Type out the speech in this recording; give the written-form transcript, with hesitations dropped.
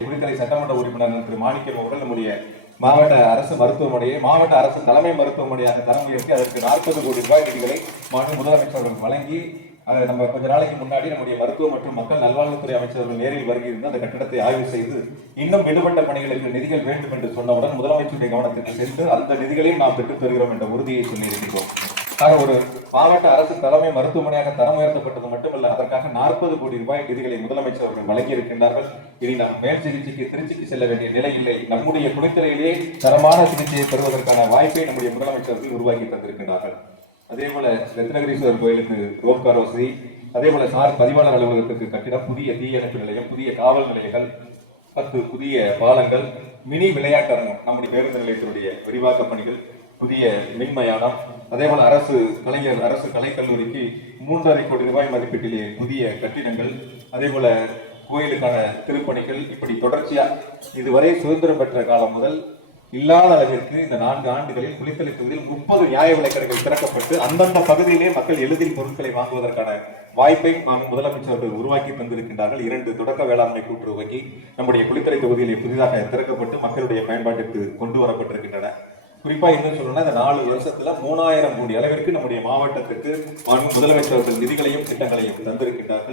குளித்தலை சட்டமன்ற உறுப்பினர் திரு மாணிக்கம் அவர்கள் நம்முடைய மாவட்ட அரசு மருத்துவமனையை மாவட்ட அரசு தலைமை மருத்துவமனையாக தரம் உயர்த்தி அதற்கு 40 கோடி ரூபாய் நிதிகளை மாநில முதலமைச்சர் அவர்கள் வழங்கி அதை நம்ம கொஞ்ச நாளைக்கு முன்னாடி நம்முடைய மருத்துவ மற்றும் மக்கள் நல்வாழ்வுத்துறை அமைச்சர்கள் நேரில் வருகிறது அந்த கட்டடத்தை ஆய்வு செய்து இன்னும் விடுபட்ட பணிகளுக்கு நிதிகள் வேண்டும் என்று சொன்னவுடன் முதலமைச்சருடைய கவனத்திற்கு சென்று அந்த நிதிகளையும் நாம் பெற்றுத் தருகிறோம் என்ற உறுதியை சொல்லியிருக்கிறோம். ஒரு மாவட்ட அரசு தலைமை மருத்துவமனையாக தரம் உயர்த்தப்பட்டது மட்டுமல்ல, அதற்காக 40 கோடி ரூபாய் நிதிகளை முதலமைச்சர் அவர்கள் வழங்கியிருக்கின்றார்கள். இனி நாம் மேல் சிகிச்சைக்கு திருச்சிக்கு செல்ல வேண்டிய நிலை இல்லை. நம்முடைய குளித்தலையிலேயே தரமான சிகிச்சையை பெறுவதற்கான வாய்ப்பை நம்முடைய முதலமைச்சர்கள் உருவாக்கி தந்திருக்கின்றார்கள். அதே போல ரத்னகிரீஸ்வரர் கோயிலுக்கு ரோப்கார் வசதி, அதே போல சார் பதிவாளர் அலுவலகத்துக்கு கட்டிடம், புதிய தீயணைப்பு நிலையம், புதிய காவல் நிலையங்கள், 10 புதிய பாலங்கள், மினி விளையாட்டரங்கம், நம்முடைய பேருந்து நிலையத்தினுடைய விரிவாக்க பணிகள், புதிய மின்மயானம், அதே போல அரசு கலைக்கல்லூரிக்கு 3.5 கோடி ரூபாய் மதிப்பீட்டிலே புதிய கட்டிடங்கள், அதே போல கோயிலுக்கான திருப்பணிகள், இப்படி தொடர்ச்சியா இதுவரை சுதந்திரம் பெற்ற காலம் முதல் இல்லாத அளவிற்கு இந்த 4 ஆண்டுகளில் குளித்தலை தொகுதியில் 30 நியாய விலைக்கடைகள் திறக்கப்பட்டு அந்தந்த பகுதியிலே மக்கள் எளிதில் பொருட்களை வாங்குவதற்கான வாய்ப்பை முதலமைச்சர்கள் உருவாக்கி தந்திருக்கின்றார்கள். 2 தொடக்க வேளாண்மை கூட்டுறவு வங்கி நம்முடைய குளித்தலை தொகுதியிலே புதிதாக திறக்கப்பட்டு மக்களுடைய பயன்பாட்டிற்கு கொண்டு வரப்பட்டிருக்கின்றன. குறிப்பா என்ன சொல்லணும்னா, இந்த 4 வருஷத்துல 3000 கோடி அளவிற்கு நம்முடைய மாவட்டத்திற்கு முதலமைச்சர்கள் நிதிகளையும் திட்டங்களையும் தந்திருக்கின்றார்கள்.